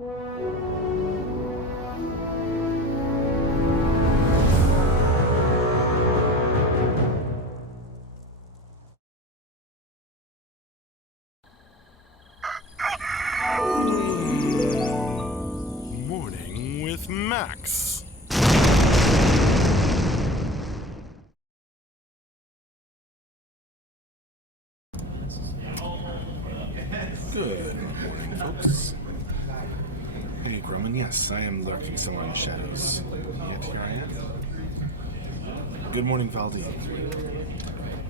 Morning with Max. Good morning, folks. Hey, Grumman, yes, I am lurking somewhere in the shadows. Yet here I am. Good morning, Valdi.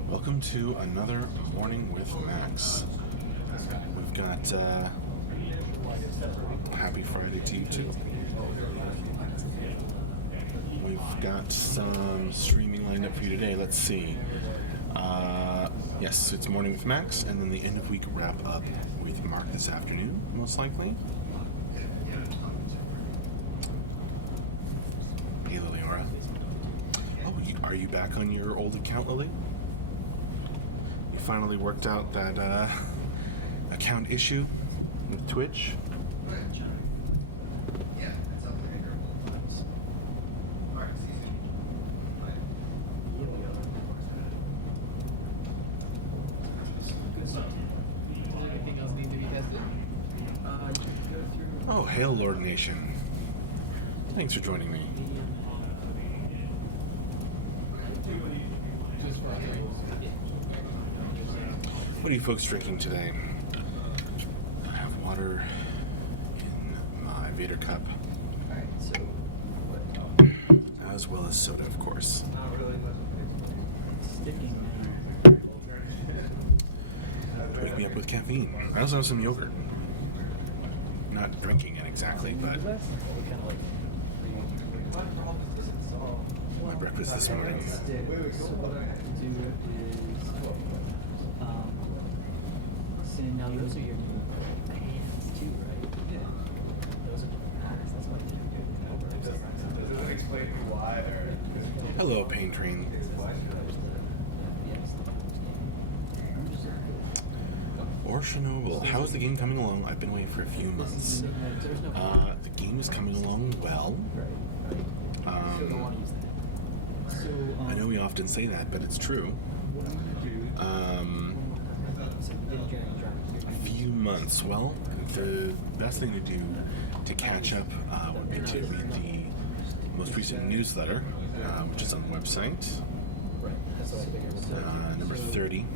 Welcome to another Morning with Max. We've got, happy Friday to you, too. We've got some streaming lined up for you today. Let's see. Yes, it's Morning with Max, and then the end of week wrap up with Mark this afternoon, most likely. Hey, Liliora. Oh, are you back on your old account, Lily? You finally worked out that account issue with Twitch? Oh, hail, Lord Nation. Thanks for joining me. What are you folks drinking today? I have water in my Vader cup, as well as soda, of course. Wake me up with caffeine. I also have some yogurt. Not drinking it exactly, but my breakfast this morning. Now those are your hands too, right? Yeah. Those are Hello, Pain Train. Or Chernobyl. How's the game coming along? I've been away for a few months. The game is coming along well. I know we often say that, but it's true. A few months. Well, the best thing to do to catch up would be to read the most recent newsletter, which is on the website, number 30,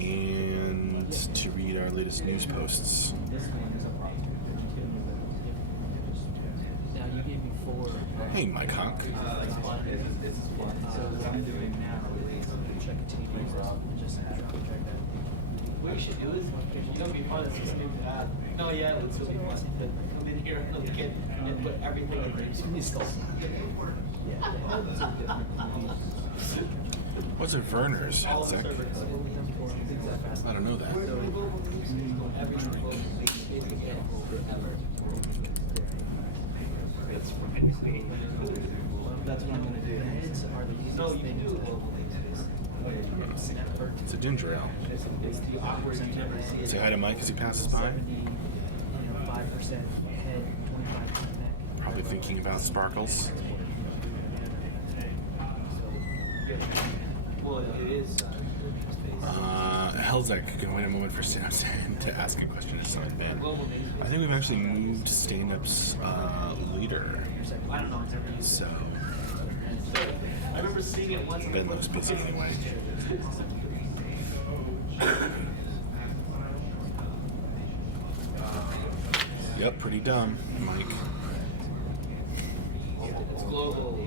and to read our latest news posts. Hey, Mike Hawk. What you should do is, it's going to be fun, it's just new app. No, yeah, it's really fun. Come in here and look at and put everything in there. What's it, Werner's? Helzek? I don't know that. That's what I'm going to do. The heads are the easiest thing to do. It's a ginger ale. Say hi to Mike as he passes by. 5% head, 25% neck. Probably thinking about sparkles. Well, it is. Helzek, can wait a moment for stand-ups to ask a question to someone Ben. I think we've actually moved stand-ups later. So I remember seeing it once. Ben looks busy anyway. Yep, pretty dumb, Mike. It's global.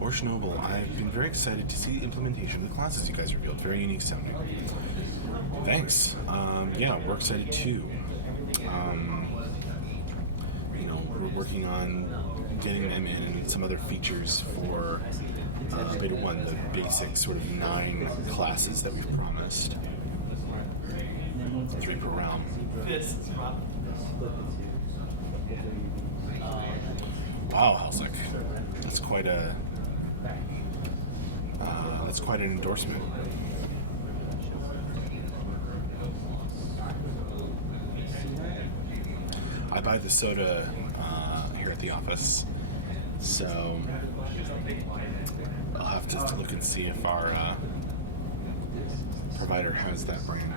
Or Chernobyl. I've been very excited to see the implementation of the classes you guys revealed. Very unique sounding. Thanks. Yeah, we're excited too. We're working on getting them in and some other features for Beta 1, the basic sort of 9 classes that we've promised. 3 per realm. Wow, I was like, that's quite a That's quite an endorsement. I buy the soda here at the office, so I'll have to look and see if our provider has that brand.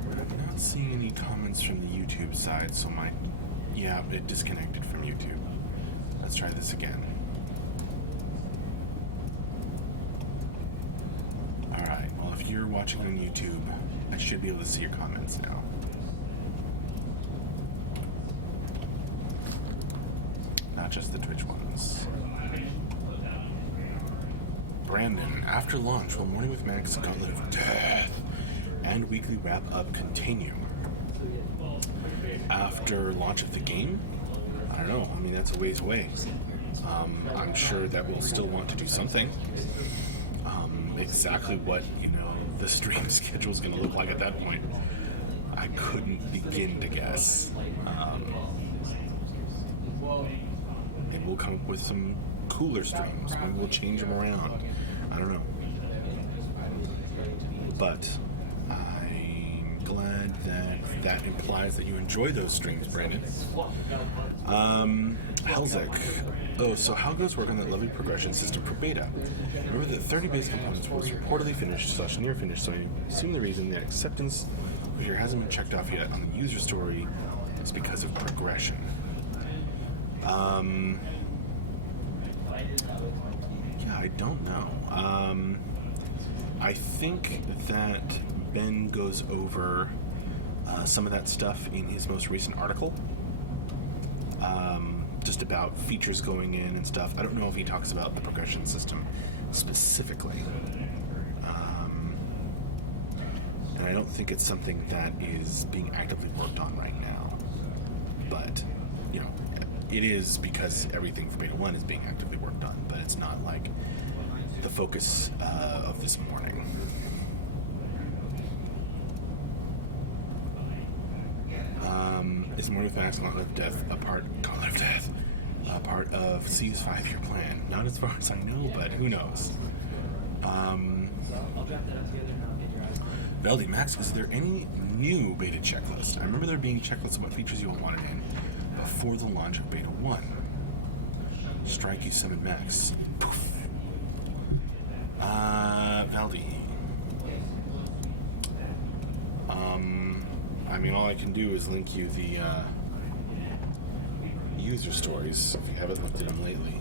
I'm not seeing any comments from the YouTube side, so it disconnected from YouTube. Let's try this again. Alright, well, if you're watching on YouTube, I should be able to see your comments now. Not just the Twitch ones. Brandon, after launch, will Morning with Max, Gauntlet of Death, and weekly wrap-up continue? After launch of the game? I don't know. I mean, that's a ways away. I'm sure that we'll still want to do something. Exactly what, the stream schedule is going to look like at that point, I couldn't begin to guess. Maybe we'll come up with some cooler streams. Maybe we'll change them around. I don't know. But I'm glad that implies that you enjoy those streams, Brandon. Helzik. Oh, so how goes work on that lovely progression system for beta? Remember that 30 base components was reportedly finished / near finished, so I assume the reason that acceptance here hasn't been checked off yet on the user story is because of progression. Yeah, I don't know. I think that Ben goes over some of that stuff in his most recent article. Just about features going in and stuff. I don't know if he talks about the progression system specifically. And I don't think it's something that is being actively worked on right now. But, it is because everything for Beta 1 is being actively worked on, but it's not like the focus of this morning. Is Morning with Max Gauntlet of Death a part of C's 5-year plan? Not as far as I know, but who knows? Veldy Max, is there any new beta checklist? I remember there being checklists of what features you wanted in before the launch of Beta 1. Strike you 7 Max. Poof. Veldy. I mean, all I can do is link you the user stories if you haven't looked at them lately.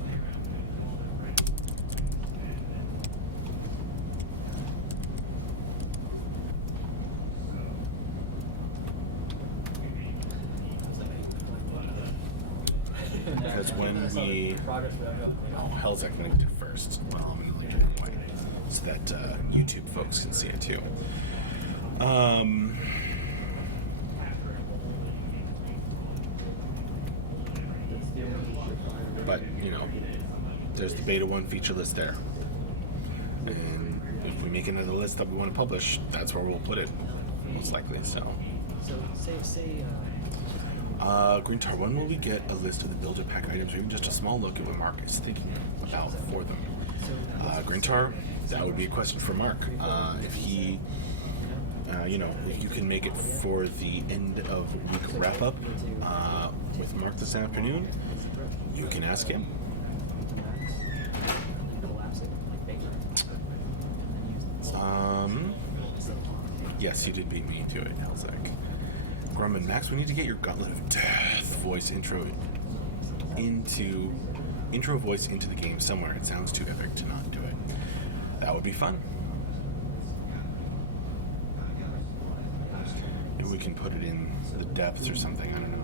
Because when we... Oh, Helzik linked it first. Well, I'm going to link it anyway, so that YouTube folks can see it too. But, there's the Beta 1 feature list there. And if we make another list that we want to publish, that's where we'll put it, most likely, so. So, say Greentar, when will we get a list of the builder pack items, or even just a small look at what Mark is thinking about for them? Greentar, that would be a question for Mark. If he, if you can make it for the end of week wrap up with Mark this afternoon, you can ask him. Yes, you did beat me to it, Helzik. Grumman, Max, we need to get your Gauntlet of Death voice intro voice into the game somewhere. It sounds too epic to not do it. That would be fun. Maybe we can put it in the depths or something, I don't know.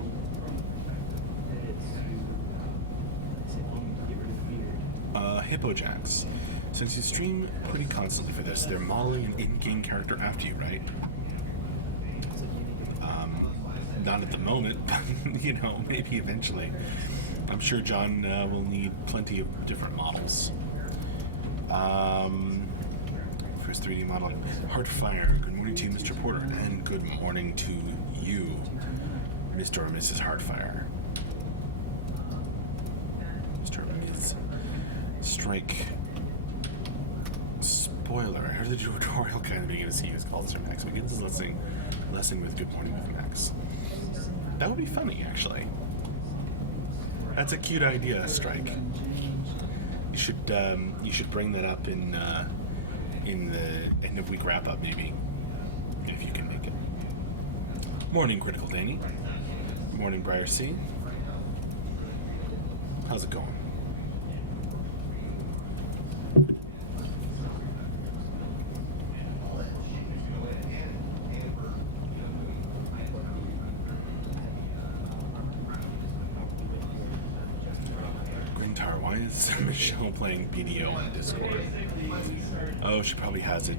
Hippojacks. Since you stream pretty constantly for this, they're modeling an in-game character after you, right? Not at the moment, but, maybe eventually. I'm sure John will need plenty of different models. For his 3D model. Heartfire, good morning morning to you, Mr. Porter, and good morning to you, Mr. or Mrs. Hardfire. Mr. or Mrs. Strike. Spoiler, I heard the tutorial kind of beginning to see you call Mr. Max begins his lesson with Good Morning with Max. That would be funny, actually. That's a cute idea, Strike. You should bring that up in the end of week wrap up, maybe, if you can make it. Morning, Critical Danny. Morning, Briar C. How's it going? Why is Michelle playing BDO on Discord? Oh, she probably has it,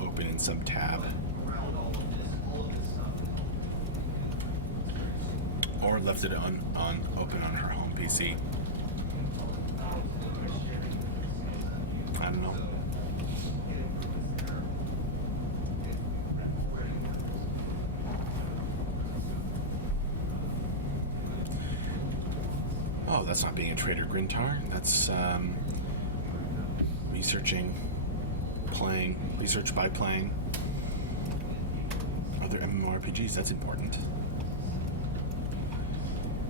open in some tab. Or left it open on her home PC. I don't know. Oh, that's not being a traitor, Grintar. That's research by playing other MMORPGs. That's important.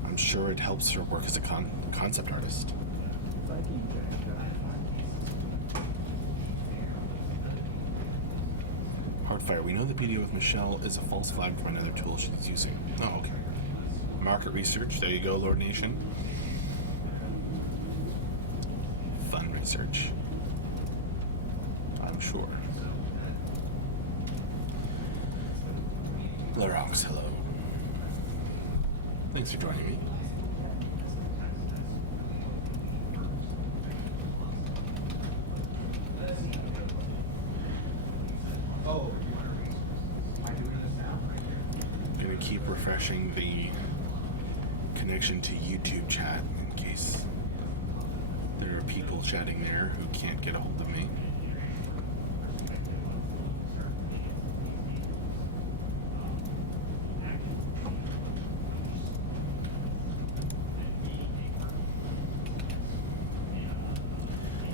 I'm sure it helps her work as a concept artist. Hardfire, we know the video with Michelle is a false flag from another tool she's using. Oh, okay. Market research. There you go, Lord Nation. Fun research. I'm sure. Larox, hello. Thanks for joining me. Oh, am I doing this now? Gonna keep refreshing the connection to YouTube chat in case there are people chatting there who can't get a hold of me.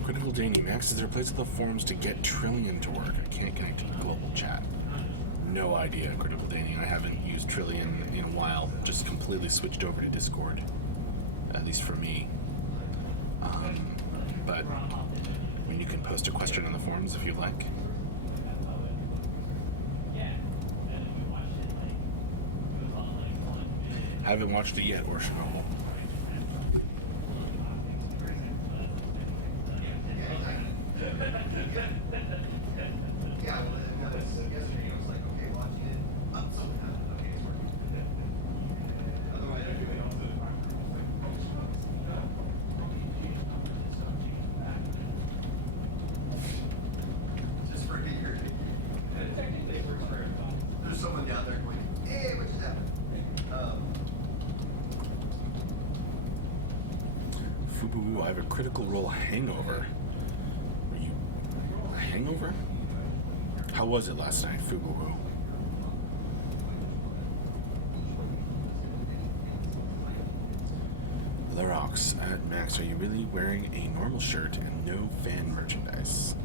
Critical Danny, Max, is there a place on the forums to get Trillion to work? I can't connect to global chat. No idea, Critical Danny. I haven't used Trillion in a while. Just completely switched over to Discord, at least for me. But I mean, you can post a question on the forums if you like. Haven't watched it yet, or Chernobyl. There's someone down there going, hey, what's happening? Fubu, I have a Critical Role hangover. Were you a hangover? How was it last night, Fubu? Larox at Max, are you really wearing a normal shirt and no fan merchandise?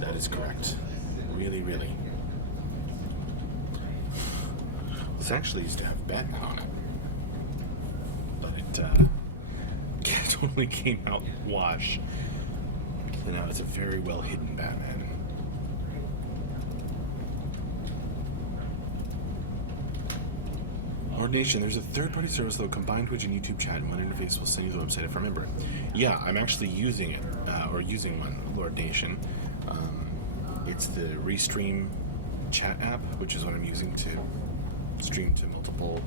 That is correct. Really, really. This actually used to have Batman on it, but it totally came out wash. And now it's a very well hidden Batman. Lord Nation, there's a third-party service though, combined Twitch and YouTube chat, and one interface will send you the website if I remember. Yeah, I'm actually using it, or using one, Lord Nation. It's the Restream chat app, which is what I'm using to stream to multiple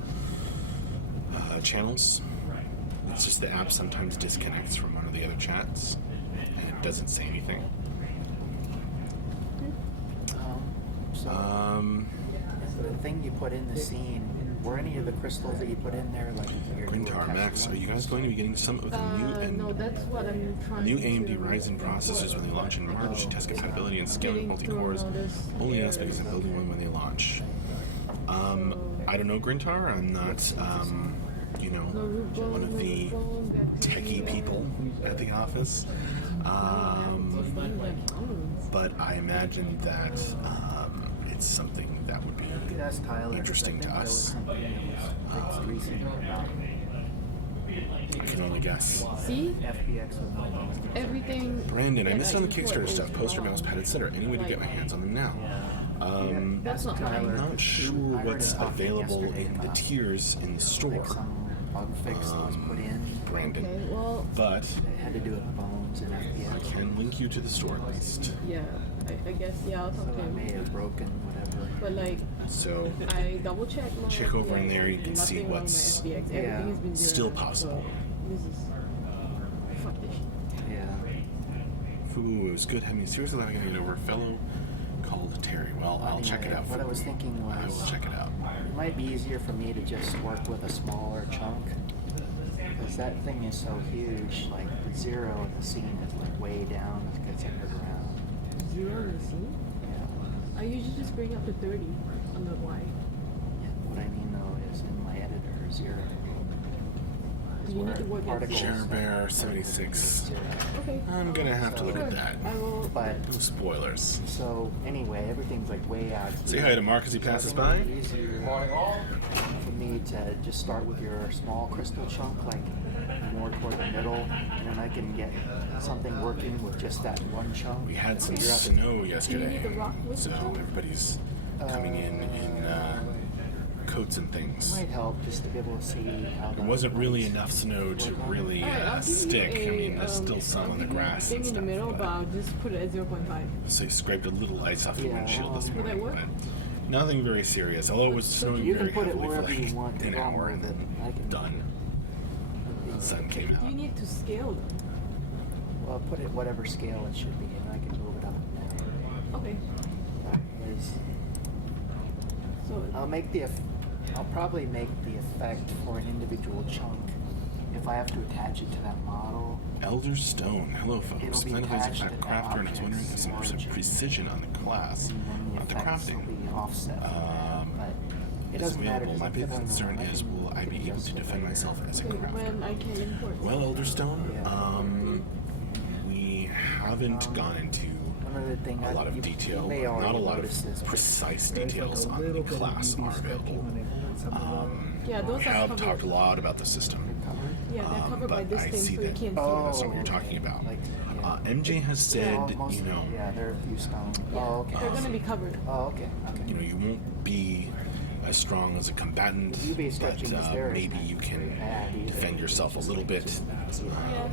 channels. It's just the app sometimes disconnects from one of the other chats, and it doesn't say anything. So the thing you put in the scene Were any of the crystals that you put in there like your newer Quintar, test Max, are you ones? guys going to be getting some of the No, that's what I'm trying new to AMD Ryzen processors when they launch in March to test compatibility and scaling multi-cores? Only ask because I'm building one when they launch. I don't know, Grintar. I'm not, one of the techie people at the office. But I imagine that it's something that would be That's Tyler. interesting to I think us. there was something that was fixed recently about I can only guess. See? FBX with no bones. Everything. Brandon, I that missed on the import Kickstarter is stuff. Poster, wrong. mouse pad, etc. Any way to get my hands on them now? That's not Tyler. mine. Not sure I heard what's him talking available yesterday in the about, tiers in the store, like some bug fix that was put in. Brandon. Okay, well, But It had to do with bones and I FBX. can link you to the store at least. yeah, I guess, yeah, I'll talk So to I may him. have broken whatever. But like, So I double checked my Check over in FBX, there, you can nothing see wrong with my what's FBX. Everything Yeah. has been zero still now, possible. So this is fuck this shit. Yeah. Fubu, it was good having you seriously laughing at over a fellow called Terry. Well, I'll check it Anyway, out. what I Fubu. was thinking I will was check it out. it might be easier for me to just work with a smaller chunk. Because that thing is so huge, like the zero at the scene is like way down, it gets underground. Zero in the scene? Yeah. I usually just bring up to 30 on the Y. Yeah, what I mean though is in my editor, zero. is You need where to work at particles zero. Share Bear are 76. zero. Okay. I'm gonna have to look at that. I will. But No spoilers. so anyway, everything's like way out here. Say hi to Mark as he So I passes think by. it'd be easier for me to just start with your small crystal chunk, like more toward the middle, and then I can get something working with just that one chunk. We had some Figure out the- snow yesterday, need the rock with so the chunk? everybody's coming in coats and It things. might help just to be able to see how There wasn't really enough snow to really Alright, I'll give you stick. I mean, a, there's still some I'll on the give you a grass thing and in the stuff. middle, but I'll just put it at 0.5. So you scraped a little ice off the Yeah, windshield this Would that morning, work? but nothing very serious. Although it was So snowing You very can put it heavily for wherever like you want to an go hour, and with it. then I can done. Sun came Do you out. need to scale them? Well, put it whatever scale it should be, and I can move it up and down. Okay. Is- So I'll probably make the effect for an individual chunk. If I have to attach it to that model, Elder Stone. Hello, folks. It'll be Final Fantasy attached V to that crafter, and I was wondering if object's some origin. precision on the class, and then the not the effects will crafting. be offset. But it Is doesn't matter available. because My I'm big putting concern on- is, will I be able to defend myself as a okay, crafter? when I can import. Well, Elderstone, Yeah. we haven't gone into Another thing a lot of detail, you may not a already lot notice of this, but precise details on the class are available. Yeah, We those are have covered. talked a lot about the system, covered. Yeah, they're covered by but this I thing, so see you that can't see Oh, that's it. what we're talking about. Like, yeah. MJ has said, Most- you know, Yeah, there are a few stones. Oh, okay. They're gonna be covered. Oh, okay. you know, Okay. you won't be as strong as a combatant, The UV but stretching is there. maybe you can bad either. defend yourself a little bit. Yeah.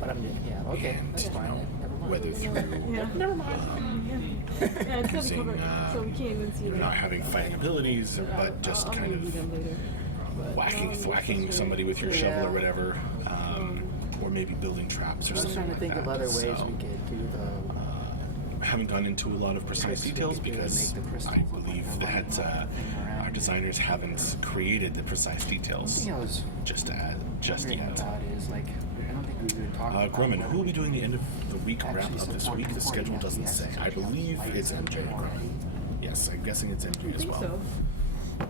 But I'm just, yeah, okay. And, That's you fine. know, Never mind. whether through Yeah. Never mind. Yeah, it's gonna be using, covered, so we can't even see them. not having fighting abilities, but just I'll kind review them of later. But, whacking it's somebody with your shovel Yeah. or whatever, or maybe building traps or I was something trying to like think that. of other ways So, we could do the. haven't gone into a lot of precise Tricks we details could do to because make the crystals I look like believe they're that lining our around. designers haven't created the precise details Thing I was just wondering yet. about is like I don't think we've even talked about. Grumman, whether who will we be doing the end of the week actually wrap up this support week? The importing schedule doesn't FBS say. I since we have believe lights it's in MJ. them already. Yes, I'm guessing it's I MJ as think well. so.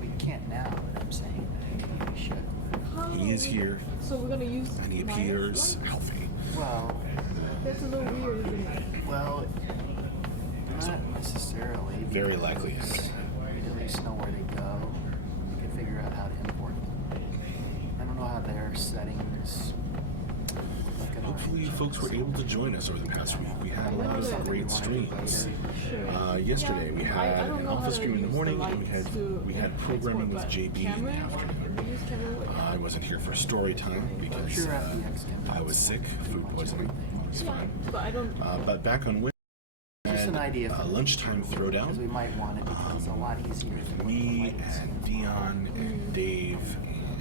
We can't now, but I'm saying that maybe we should. He is here So we're gonna use. and he Maya's appears light? healthy. Well, That's a little weird, isn't it? well, not necessarily. Very likely. because we'd at least know where they go. We could figure out how to import them. I don't know how their settings look at Hopefully, folks were able to join us over the past week. We had a lot of great streams. Yesterday we I had don't an know how alpha to stream in the use morning, the and lights to we had programming with export, but JB in the camera? afternoon. We use camera with- I wasn't here for story time I'm because sure FBX can. I was sick, food poisoning. It was Yeah, fine. but I don't. But back on Wednesday, Just an idea. a lunchtime Because we throwdown. might want it because it's a lot easier to put the Me lights and Dion and Dave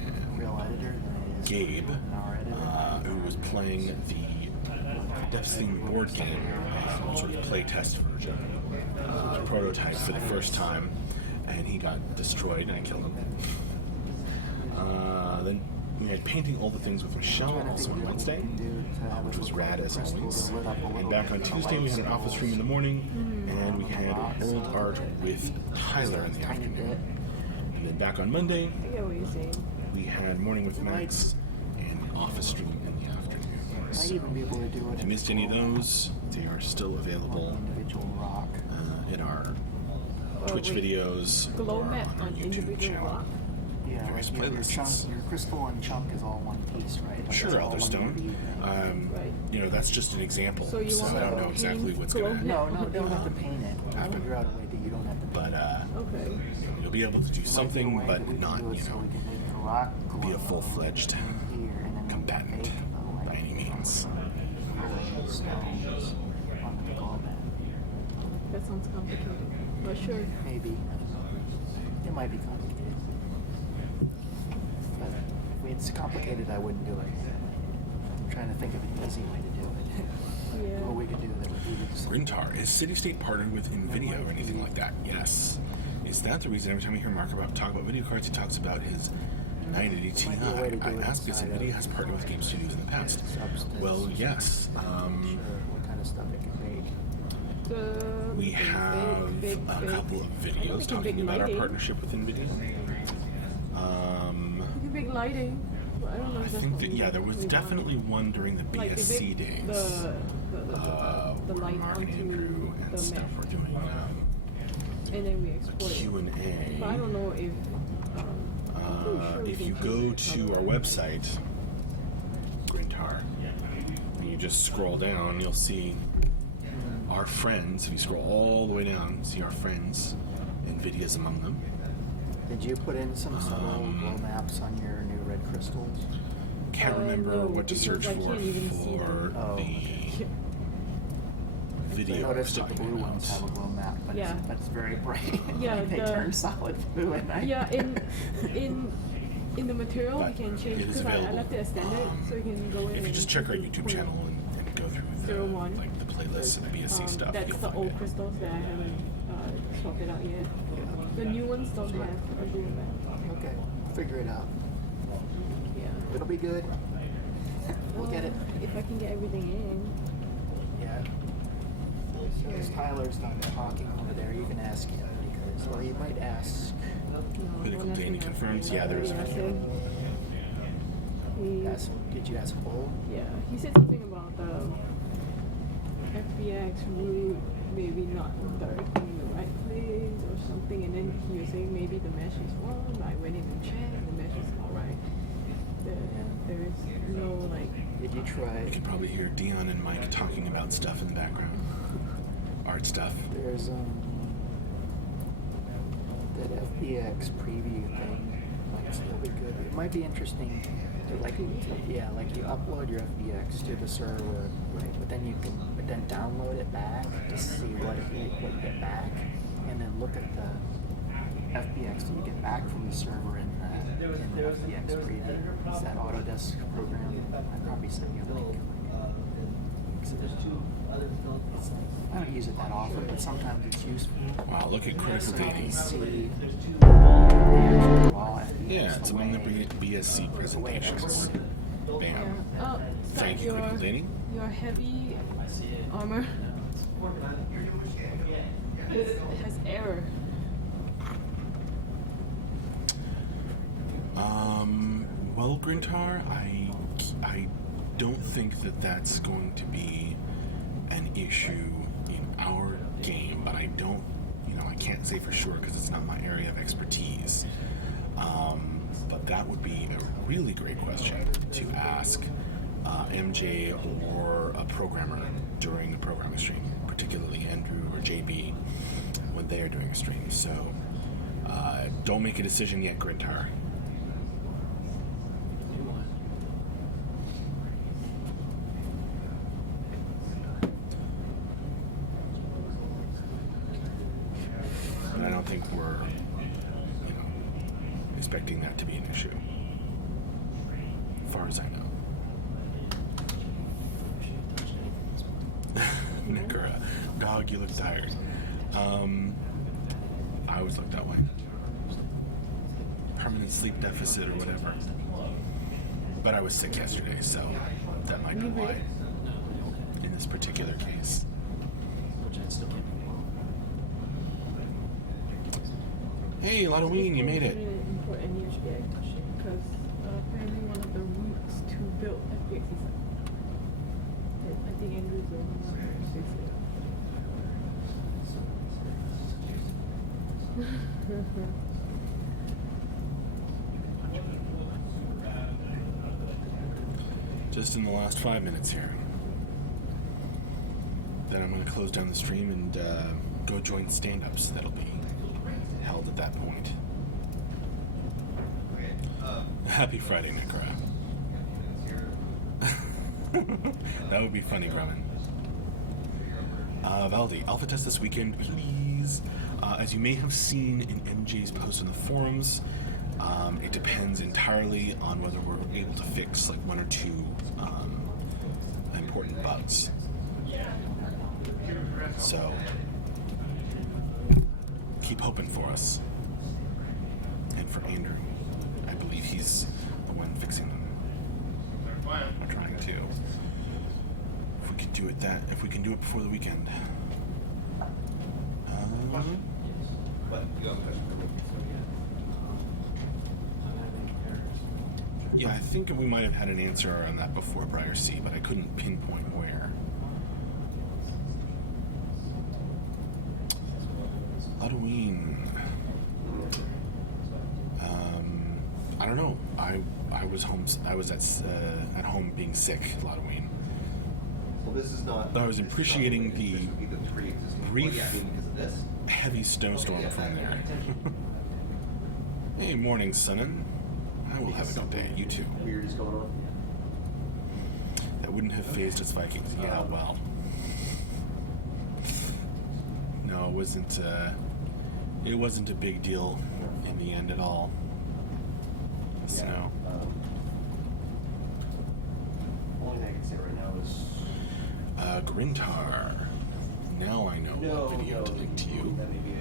and real editor than it is Gabe, in our editor. who was playing the Death Theme board game, sort of play test version, prototype for the first time. and he got destroyed, and I killed him. Then we had painting all the things with Michelle also on Wednesday, which was rad as always. And back on Tuesday we had an office stream in the morning, and we had old art with Tyler in the afternoon. And then back on Monday, I get what you're saying. we had morning with Max and office stream in the afternoon. Might So even be able to do it. if you missed any of those, they are still available Individual rock. in our Oh, Twitch wait. videos Glow or map on our on YouTube individual channel. rock. Yeah, Various like your chunk, playlists. your crystal and chunk is all one piece, right? Like Sure, it's all other one stone. movie, right? Right. You know, that's just an example, So you so want I don't to know exactly paint what's glow going to map? No, don't have to paint it. We'll Happen. figure out a way that you don't have to paint But Okay. you'll be able to do it. something, There might but be a way that we can not, do it you so know, we can make the rock be a glow full-fledged here, and then combatant make the, by any means. stones on the glow map. That sounds complicated. But sure. Maybe. It might be complicated. But if it's complicated, I wouldn't do it. I'm trying to think of an easy way to do it. Yeah. What we could do that would be something. Grintar, is City State partnered with NVIDIA or anything like that? Yes. Is that the reason every time I hear Mark talk about video cards, he talks about his 980 Ti? Might be a way to do I it asked if inside NVIDIA of has partnered with game studios in the past. Substance. Well, yes. Sure what kind of stuff it can make. We have a couple of videos talking about our partnership with NVIDIA. You can make lighting. But I don't know I if that's think what that, we yeah, there was really want. definitely one during the Like, they BSC make days. the where light Mark and onto Andrew and the stuff map. were doing And then we export it. Q&A. But I don't know if. I'm pretty sure we If can you choose go it to our otherwise. website, Grintar, and you just scroll down, you'll see our friends. If you scroll all the way down, see our friends. NVIDIA's among them. Did you put in some subtle glow maps on your new red crystals? Can't remember no, what to because search I for can't even see for them. Oh, the I video I was noticed that the talking blue about. ones have a glow map, but Yeah. it's very bright. Yeah, Like they the- turn solid blue at night. Yeah, in the material But we can change it is because I available. left it as standard, so you can go in. If you and just check our put YouTube channel and go through the 01. like the playlists and the BSC stuff, That's you'll the find old it. crystals that I haven't swapped it out yet. The new ones don't have a blue map. Okay, figure it out. Yeah. It'll be good. We'll get it. If I can get everything in. Yeah. As Tyler's done talking over there, you can ask him because, or you might ask. No, Critical nothing Danny else. confirms, yeah, there is a Yeah, video. Did you ask Cole? Yeah, he said something about the FBX route maybe not directly in the right place or something, and then he was saying maybe the mesh is wrong. I went in and checked, the mesh is alright. There is no like. Did you try? You can probably hear Dion and Mike talking about stuff in the background. Art stuff. There's that FBX preview thing might still be good. It might be interesting to like you upload your FBX to the server, right? But then download it back to see what you get back, and then look at the FBX that you get back from the server in the FBX preview. It's that Autodesk program. I probably sent you a link. I don't use it that often, but sometimes it's useful. Wow, look at Critical So you can Danny. see Yeah, it's among the BSC presentations. Bam. Oh, Thank you, Critical Danny. Your heavy armor has error. Well, Grintar, I don't think that that's going to be an issue in our game, but I don't, I can't say for sure because it's not my area of expertise. But that would be a really great question to ask MJ or a programmer during the programming stream, particularly Andrew or JB when they are doing a stream. So don't make a decision yet, Grintar. But I don't think we're, expecting that to be an issue, as far as I know. Nikura, dog, you look tired. I always look that way. Permanent sleep deficit or whatever. But I was sick yesterday, so that might be why. In this particular case. Hey, Halloween, you made it. Import any FBX because apparently one of the routes to build FBX is I think Andrew's the only one who fixes it. Just in the last 5 minutes here. Then I'm going to close down the stream and go join stand-ups. That'll be held at that point. Happy Friday, Nekra. That would be funny, Grumman. Valdi, alpha test this weekend, please. As you may have seen in MJ's post in the forums, it depends entirely on whether we're able to fix like 1 or 2 important bugs. So keep hoping for us. And for Andrew. I believe he's the one fixing them. Or trying to. If we can do it before the weekend. Yeah, I think we might have had an answer on that before Briar C, but I couldn't pinpoint where. Halloween. I don't know. I was home. I was at home being sick. Halloween. Well, this is not. I was appreciating the brief, because of this. heavy snowstorm from there. Hey, morning, Sonnen. I will have a good day. You too. Weird is going on. That wouldn't have phased us Vikings. Yeah, well. No, it wasn't. It wasn't a big deal in the end at all. Snow. Only thing I can say right now is. Grintar. Now I know what video to link to you. That may be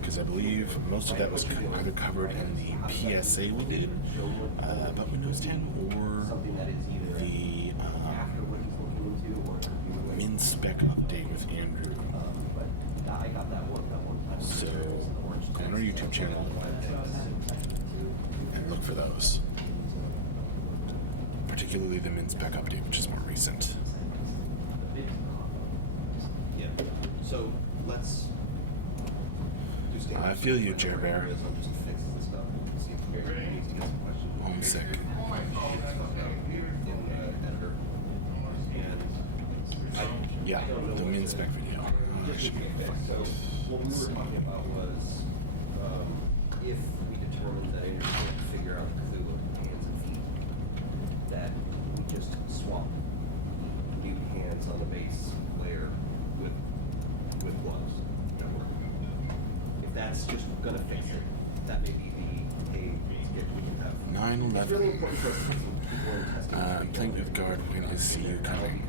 Because I believe most of that was either covered in the PSA we did about Windows 10 or something that is either the after what he's looking into or min spec update with Andrew. but I got that one time. So go on our YouTube channel and look for those. Particularly the min spec update, which is more recent. Yeah. So let's. I feel you, Jer Bear. Homesick. Yeah, the min spec video. Should be What we were talking about was if we determined that Andrew can't figure out Cthulhu hands and feet, that we just swap new hands on the base layer with gloves that work. If that's just gonna fix it, that may be the we can have. 9/11. It's really important for us to keep people in testing. I'm playing with guard. When is CU coming?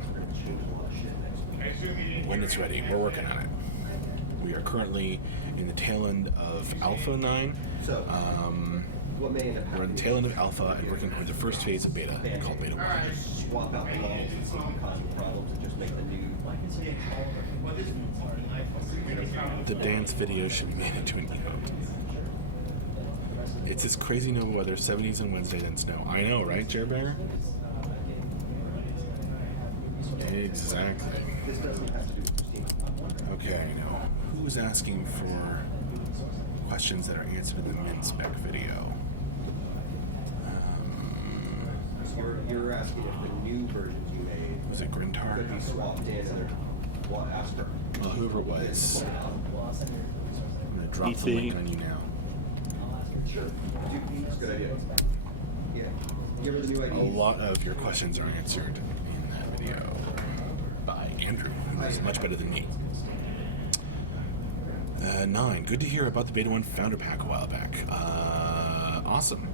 When it's ready. We're working on it. We are currently in the tail end of Alpha 9. So, what may end up We're in the tail end of Alpha and working toward the first phase of Beta, called Beta 1. swap out the models and see if it causes problems and just make the new. The dance video should be made into an emote. It's this crazy Nova weather, 70s on Wednesday, then snow. I know, right, Jer Bear? Exactly. This doesn't have to do with Steam. Okay, now, who's asking for questions that are answered in the min spec video? You're asking if the new versions you made Was it Grintar? could be swapped in and what after. Well, whoever it was, I'm going to drop the link on you now. Sure. That's a good idea. Yeah. Give her the new A ID. lot of your questions are answered in that video by Andrew, who is much better than me. 9. Good to hear about the Beta 1 Founder Pack a while back. Awesome.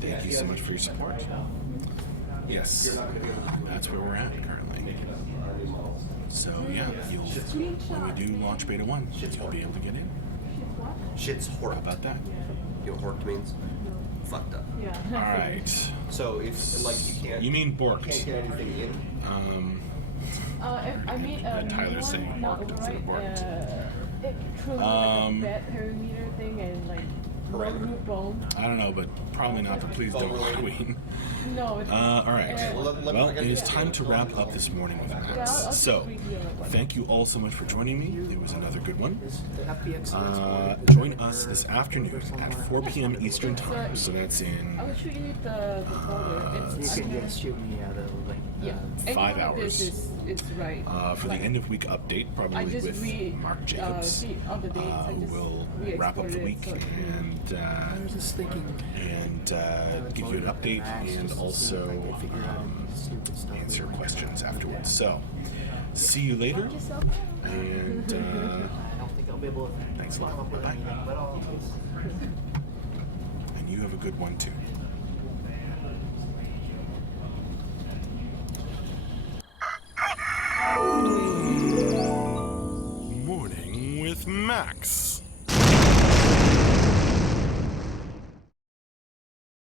Thank you so much for your support. Yes, that's where we're at currently. So yeah, you'll when we do launch beta 1, you'll be able to get in. What? Shit's How horked. about that? You know what horked means? Fucked up. Yeah. All right. So if like you can't. You mean Can't borked? get anything in. I mean, Tyler's saying not borked instead of right. borked. It truly like a bad parameter thing and like Parameter. bone. I don't know, but probably not. But please don't queen. No, it's All right. Let me- Well, I it gotta is get- time to wrap up this morning with I'll Max. just So, read you like what- thank you all so much for joining me. It was another good one. Is the FBX Join us this afternoon at 4 p.m. Eastern Time. So that's in I will shoot you the folder. You can just shoot me the link. Yeah. Any 5 one of this hours. is right. for the Like, end of week update, I probably just with Mark Jacobs. see all the dates. I just We'll wrap up the week I was just thinking. and give you an update and also answer questions afterwards. So, see you later, yourself out. and I don't think I'll be able to Thanks a lot. come up with Bye-bye. anything, but I'll. and you have a good one too. Morning with Max.